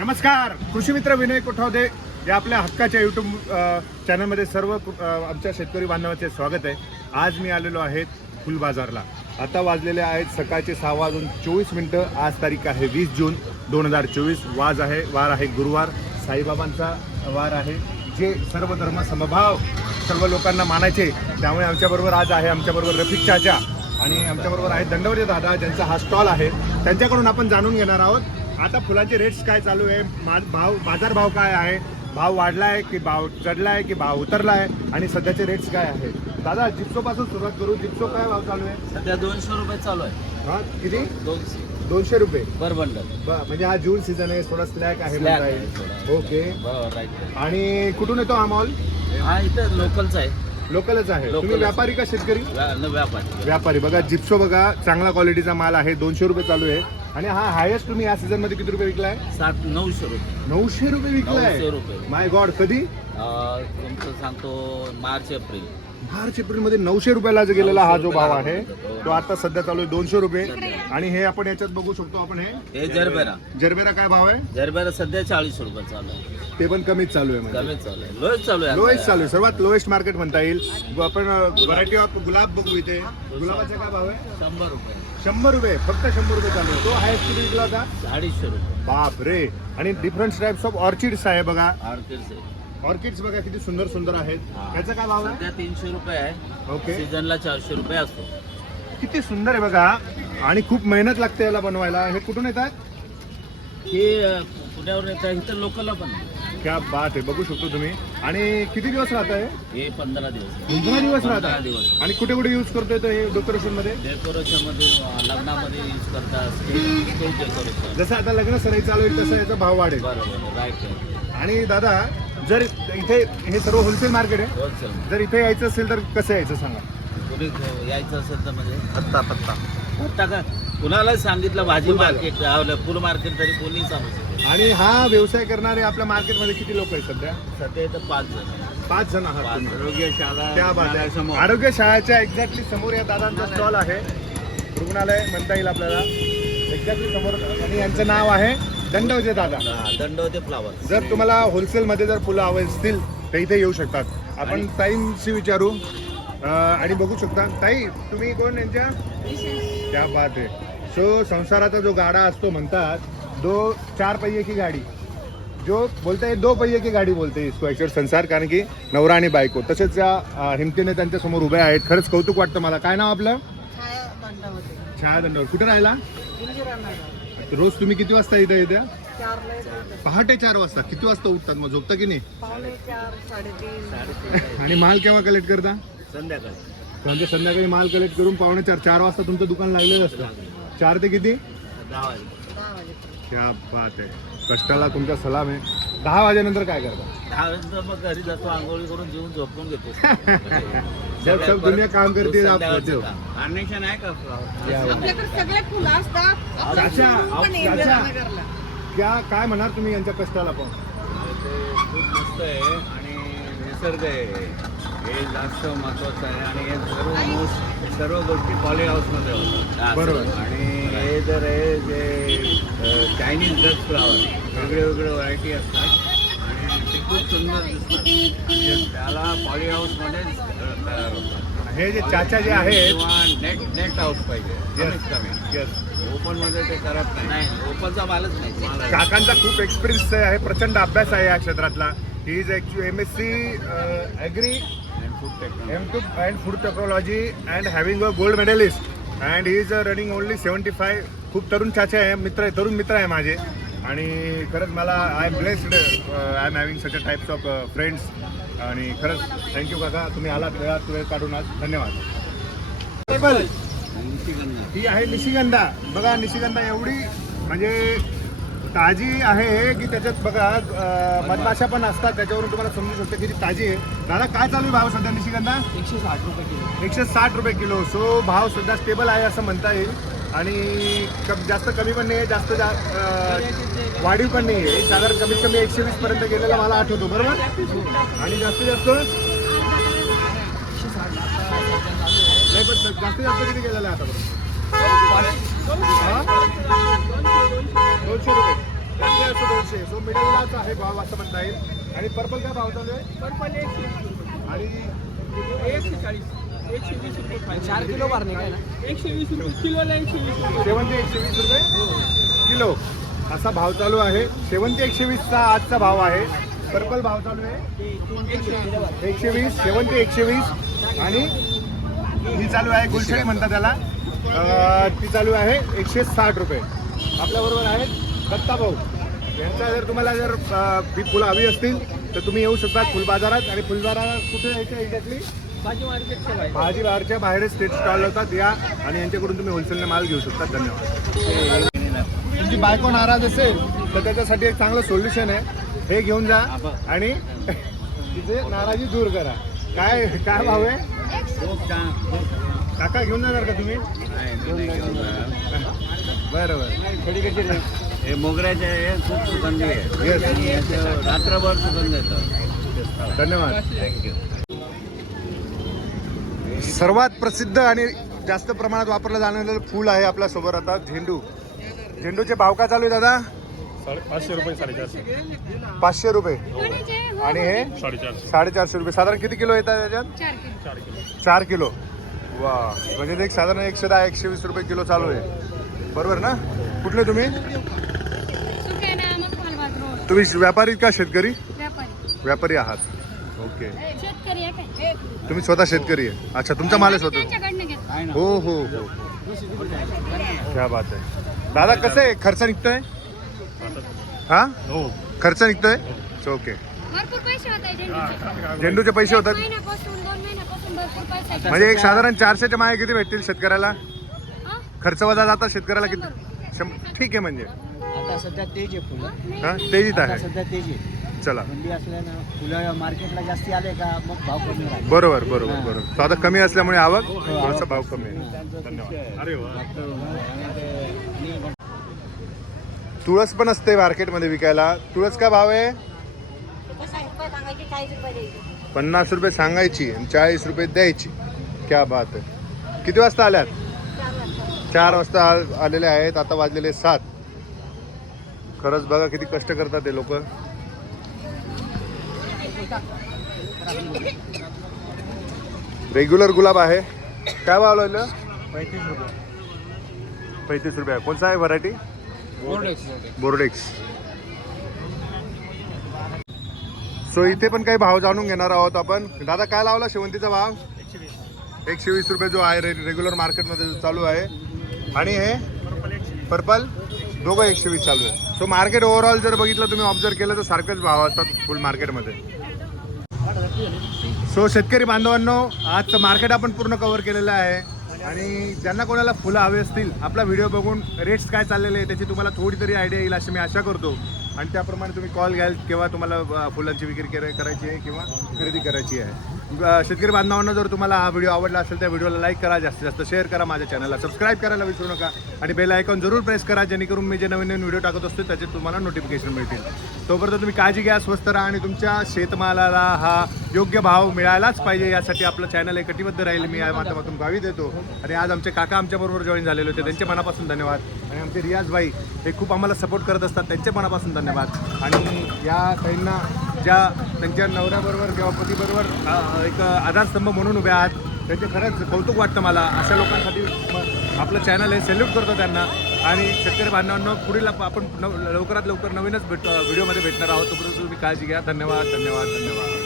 नमस्कार. कृषी मित्र विनय कोठावदे या आपल्या हक्काच्या युट्यूब चॅनलमध्ये सर्व आमच्या शेतकरी बांधवाचे स्वागत आहे. आज मी आलेलो आहे फुल बाजारला. आता वाजलेले आहेत सकाळचे सहा वाजून चोवीस मिनटं. आज तारीख आहे वीस जून दोन हजार चोवीस. वाज आहे वार आहे गुरुवार. साईबाबांचा वार आहे. जे सर्व धर्म समभाव सर्व लोकांना मानायचे त्यामुळे आमच्याबरोबर आज आहे आमच्याबरोबर रफिक चाचा आणि आमच्याबरोबर आहेत दंडवरे दादा ज्यांचा हा स्टॉल आहे. त्यांच्याकडून आपण जाणून घेणार आहोत. आता फुलांचे रेट्स काय चालू आहे? मा- भाव बाजार भाव काय आहे? भाव वाढला आहे की भाव चढला आहे की भाव उतरला आहे आणि सध्याचे रेट्स काय आहेत? दादा जिप्सो पासून सुरुवात करू. जिप्सो काय भाव चालू आहे? सध्या दोनशे रुपये चालू आहे. हा? किती? दोनशे. दोनशे रुपये. Per bundle. म्हणजे हा जून सीझन आहे थोडा स्लॅक आहे म्हणता आहे येईल. ओके. राईट आणि कुठून येतो हा मॉल? हा इथं लोकलचा आहे. लोकलच आहे. तुम्ही. व्यापारी का शेतकरी? व्यापारी. व्यापारी. बघा जिप्सो बघा चांगला क्वालिटीचा माल आहे. दोनशे रुपये चालू आहे. आणि हा हायेस्ट तुम्ही या सीझनमध्ये किती रुपये विकलाय? सात नऊशे रुपये. नऊशे रुपये विकलाय? नऊशे रुपये. माय गॉड कधी? अं, तुमचं सांगतो मार्च एप्रिल. मार्च एप्रिलमध्ये नऊशे रुपयाला जो गेलेला हा जो 900 भाव आहे. तो आता सध्या चालू आहे दोनशे रुपये. आणि हे आपण याच्यात बघू शकतो आपण हे. हे जरबेरा. जरबेरा काय भाव आहे? जरबेरा सध्या चाळीस रुपये चालू आहे. ते पण कमीच चालू आहे म्हणजे. कमीच चालू आहे. चालू आहे लोएस्ट. चालू आहे. सर्वात लोएस्ट मार्केट म्हणता येईल. व आपण व्हरायटी ऑफ गुलाब बघू इथे. गुलाबाचा काय भाव आहे? शंभर रुपये. शंभर रुपये. फक्त शंभर रुपये चालू आहे. तो हायस्ट किती विकला होता? अडीचशे रुपये. बाप रे आणि डिफरंट टाइप्स ऑफ ऑर्चिड्स आहे बघा. ऑर्किड्स आहे. ऑर्किड्स बघा किती सुंदर सुंदर आहेत. हा. त्याचा काय भाव आहे? सध्या तीनशे रुपये आहे. ओके. सीझनला चारशे रुपये असतो. किती सुंदर आहे बघा. आणि खूप मेहनत लागते याला बनवायला. हे कुठून येतात? हे अं, पुण्यावरून येतं इथं लोकलला पण आहे. क्या बात आहे. बघू शकतो तुम्ही. आणि किती दिवस राहत आहे? हे पंधरा दिवस. पंधरा दिवस पंधरा राहतात दिवस. आणि कुठे कुठे यूज करतोय तो हे डेकोरेशनमध्ये? डेकोरेशनमध्ये अं, लग्नामध्ये यूज करतात. स्टेज स्टेज डेकोरेशन जसं आता लग्न सराई चालू आहे तसं याचा भाव वाढेल. बरोबर राईट आणि दादा जर इथे हे सर्व होलसेल मार्केट आहे होलसेल जर इथे यायचं असेल तर कसं यायचं सांगा? कुणी यायचं असेल तर म्हणजे? पत्ता पत्ता. आता का? कुणाला सांगितलं भाजी. मार्केट फुल मार्केट तरी कोणी सांगू शकेल आणि हा व्यवसाय करणारे आपल्या मार्केटमध्ये किती लोक आहेत सध्या? सध्या इथं पाच जण. पाच जण आहात तुम्ही. आरोग्य शाळा त्या बात आहे. समोर आरोग्य शाळेच्या एक्झॅक्टली समोर या दादांचा स्टॉल आहे. रुग्णालय म्हणता येईल आपल्याला. एक्झॅक्टली समोर. आणि यांचं नाव आहे दंडवजे दादा. हा, दंड होते फ्लावर. जर तुम्हाला होलसेलमध्ये जर फुलं हवे असतील तर इथे येऊ शकतात. आपण ताईंशी विचारू. अं, आणि बघू शकता. ताई तुम्ही कोण यांच्या? क्या बात आहे. सो संसाराचा जो गाडा असतो म्हणतात दो चार पहिये की गाडी. जो बोलते हैं दो पहिये की गाडी बोलते हैं इसको ॲक्च्युअल संसार कारण की नवरा आणि बायको. तसेच या अं, हिमतीने त्यांच्यासमोर उभे आहेत. खरंच कौतुक वाटतं मला. काय नाव आपलं? छाया दंडावते छायादंडावर. कुठे राहिला? इंदिरानगर रोज तुम्ही किती वाजता इथे येत्या. पहाटे चार वाजता. किती वाजता उठतात? मग झोपता की नाही? पावणे चार साडेतीन आणि माल केव्हा कलेक्ट करता? संध्याकाळी. म्हणजे संध्याकाळी माल कलेक्ट करून पावणे चार चार वाजता तुमचं दुकान लागलेलं असतं. चार ते किती? दहा वाजे. दहा वाजेपर्यंत क्या बात आहे कष्टाला तुमचा सलाम. आहे दहा वाजेनंतर काय करता? दहा वाजेनंतर मग घरी जातो आंघोळी करून जेवून झोपून घेतो. जब सब दुनिया काम करती है, आप हो. आहे का? फ्लावर आपल्याकडे सगळे फुलं असतात. आपण चाचा, फुलं पण चाचा. इंदिरानगरला. क्या काय म्हणणार तुम्ही यांच्या कष्टाला पण? ते खूप मस्त आहे आणि निसर्ग आहे. हे जास्त महत्वाचं आहे आणि हे सर्व मोस्ट सर्व गोष्टी पॉली हाऊसमध्ये होतात. बरोबर. आणि हे जर आहे जे चायनीज डस्ट फ्लावर वेगळे वेगळे व्हरायटी असतात. आणि ते खूप सुंदर दिसतात. म्हणजे त्याला पॉली हाऊसमध्ये तयार होतात. हे जे चाचा जे आहेत किंवा नेट नेट हाऊस पाहिजे. कमीत कमी. Yes. ओपनमध्ये ते करत नाही. ओपनचा मालच नाही. काकांचा खूप एक्सपिरियन्स आहे. प्रचंड अभ्यास आहे या क्षेत्रातला. He is actually M S C agri M two and food technology and having a gold medalist and he is running only seventy five खूप तरुण चाचे आहे मित्र आहे तरुण मित्र आहे माझे. आणि खरंच मला I am blessed I am having such a types of friends आणि खरंच थँक्यू काका तुम्ही आलात वेळात वेळ काढून आज. धन्यवाद. ही आहे निशिगंधा. बघा निशिगंधा एवढी म्हणजे ताजी आहे की त्याच्यात बघा मधमाशा पण असतात त्याच्यावरून तुम्हाला समजू शकतं की ती ताजी आहे. दादा काय चालू आहे भाव सध्या निशिगंधा? एकशे साठ रुपये किलो. एकशे साठ रुपये किलो. सो भाव सध्या स्टेबल आहे असं म्हणता येईल. आणि क- जास्त कमी पण नाही आहे जास्त जा वाढीव पण नाही आहे साधारण कमीत कमी एकशे वीस पर्यंत गेलेला मला आठवतो बरोबर? आणि जास्तीत जास्त? नाही पण जास्तीत जास्त किती गेलेलं आहे आतापर्यंत हा? दोनशे रुपये. दोनशे. सो मिडललाच आहे भाव असं म्हणता येईल. आणि पर्पल काय भाव चालू आहे? पर्पल एकशे आणि एकशे चाळीस एकशे वीस रुपये खाली. चार किलो भरणे काय ना? एकशे वीस रुपये. किलोला एकशे वीस रुपये. शेवंती एकशे वीस रुपये? किलो. असा भाव चालू आहे. शेवंती एकशे वीसचा आजचा भाव आहे. पर्पल भाव चालू आहे. एकशे वीस शेवंती एकशे वीस. आणि ही चालू आहे गुलशेडी म्हणतात त्याला. ती चालू आहे एकशे साठ रुपये. आपल्याबरोबर आहेत दत्ता भाऊ. यांचा जर तुम्हाला जर ही फुलं हवी असतील तर तुम्ही येऊ शकता फुल बाजारात आणि फुल बाजारात कुठे यायचं एक्झॅक्टली भाजी मार्केटच्या बाहेर. भाजी बाहेरच्या बाहेर स्टेट स्टॉल होतात या आणि यांच्याकडून तुम्ही होलसेलने माल घेऊ शकता. धन्यवाद. तुमची बायको नाराज असेल तर त्याच्यासाठी एक चांगलं सोल्युशन आहे. हे घेऊन जा आणि तिचे नाराजी दूर करा. काय काय भाव आहे? काका घेऊन जाणार का तुम्ही? नाही, मी नाही घेऊन जाणार. बरं बरं. कधी कशी हे मोगऱ्याचे हे खूप सुगंधी आहे. Yes. आणि याचं रात्रभर सुगंध येतं. धन्यवाद. थँक्यू सर्वात प्रसिद्ध आणि जास्त प्रमाणात वापरलं जाणारं फूल आहे आपल्यासोबत आता झेंडू. झेंडूचे भाव काय चालू आहे दादा? पाचशे रुपये साडेचारशे. पाचशे रुपये. हो, आणि हे? साडेचारशे. साडेचारशे रुपये. साधारण किती किलो येतात त्याच्यात चार किलो. चार किलो. चार किलो. वा. म्हणजे ते एक साधारण एकशे दहा एकशे वीस रुपये किलो चालू आहे. बरोबर ना? कुठले तुम्ही सुके ना मग मालवाद रोड तुम्ही व्यापारी का शेतकरी? व्यापारी. व्यापारी आहात. ओके. शेतकरी आहे काय? तुम्ही स्वतः शेतकरी आहे. अच्छा तुमचा माल आहे स्वतः. त्यांच्याकडनं घेतो. हो हो हो. क्या बात आहे. दादा कसं आहे? खर्च निघतोय? हा? हो. खर्च निघतोय? ओके. भरपूर पैसे होत आहे झेंडूचे. झेंडूचे पैसे होतात? महिन्यापासून दोन महिन्यापासून भरपूर पैसे आहेत. म्हणजे एक साधारण चारशेच्या मागे किती भेटतील शेतकऱ्याला? हा? खर्च वजा जाता शेतकऱ्याला किती? शं- ठीक आहे म्हणजे. आता सध्या तेज आहे फुलं. हा? तेजीत आता आहे? सध्या तेज आहे. चला. थंडी असल्यानं फुलं मार्केटला जास्ती आले का मग भाव कमी बरोबर बरोबर बरोबर. तो आता कमी असल्यामुळे आवक थोडासा भाव कमी. आहे धन्यवाद. अरे वा. तुळस पण असते मार्केटमध्ये विकायला. तुळस काय भाव आहे? पन्नास रुपये सांगायची आणि चाळीस रुपये द्यायची. क्या बात आहे. किती वाजता आल्यात? चार वाजता आ- आलेले आहेत आता वाजलेले सात. खरंच बघा किती कष्ट करतात ते लोक. रेग्युलर गुलाब आहे. काय भाव लावलं? पैतीस रुपये. पैतीस रुपये कोणता आहे व्हरायटी बोर्डेक्स सो इथे पण काही भाव जाणून घेणार आहोत आपण. दादा काय लावला शेवंतीचा भाव? एकशे वीस. रुपये जो आहे रेग्युलर मार्केटमध्ये जो चालू आहे. आणि हे? पर्पल दोघं एकशे वीस चालू आहे सो मार्केट ओव्हरऑल जर बघितलं तुम्ही ऑब्झर्व केलं तर सारखंच भाव असतात फुल मार्केटमध्ये सो शेतकरी बांधवांनो आजचं मार्केट आपण पूर्ण कव्हर केलेलं आहे. आणि ज्यांना कोणाला फुलं हवे असतील आपला व्हिडिओ बघून रेट्स काय चाललेले आहे त्याची तुम्हाला थोडी तरी आयडिया येईल अशी मी आशा करतो. आणि त्याप्रमाणे तुम्ही कॉल घ्याल किंवा तुम्हाला फुलांची विक्री करायची आहे किंवा खरेदी करायची आहे. शेतकरी बांधवांना जर तुम्हाला हा व्हिडिओ आवडला असेल त्या व्हिडिओला लाईक करा जास्तीत जास्त शेअर करा माझ्या चॅनलला. सबस्क्राईब करायला विसरू नका आणि बेल आयकॉन जरूर प्रेस करा जेणेकरून मी जे नवीन नवीन व्हिडिओ टाकत असतो त्याचे तुम्हाला नोटिफिकेशन मिळतील. तोपर्यंत तुम्ही काळजी घ्या स्वस्त राहा आणि तुमच्या शेतमालाला हा योग्य भाव मिळायलाच पाहिजे. यासाठी आपलं चॅनल हे कटिबद्ध राहील मी या माध्यमातून गावी देतो. आणि आज आमचे काका आमच्याबरोबर जॉईन झालेले होते. त्यांच्या मनापासून धन्यवाद. आणि आमचे रियाज भाई हे खूप आम्हाला सपोर्ट करत असतात. त्यांच्या मनापासून धन्यवाद. आणि या ताईंना ज्या त्यांच्या नवऱ्याबरोबर किंवा पतीबरोबर एक आधारस्तंभ म्हणून उभे आहात त्यांचे खरंच कौतुक वाटतं मला. अशा लोकांसाठी आपलं चॅनल आहे सेल्यूट करतो त्यांना. आणि शेतकरी बांधवांना पुढील आपण लवकरात लवकर नवीनच भेट व्हिडिओमध्ये भेटणार आहोत. तोपर्यंत तुम्ही काळजी घ्या. धन्यवाद धन्यवाद धन्यवाद.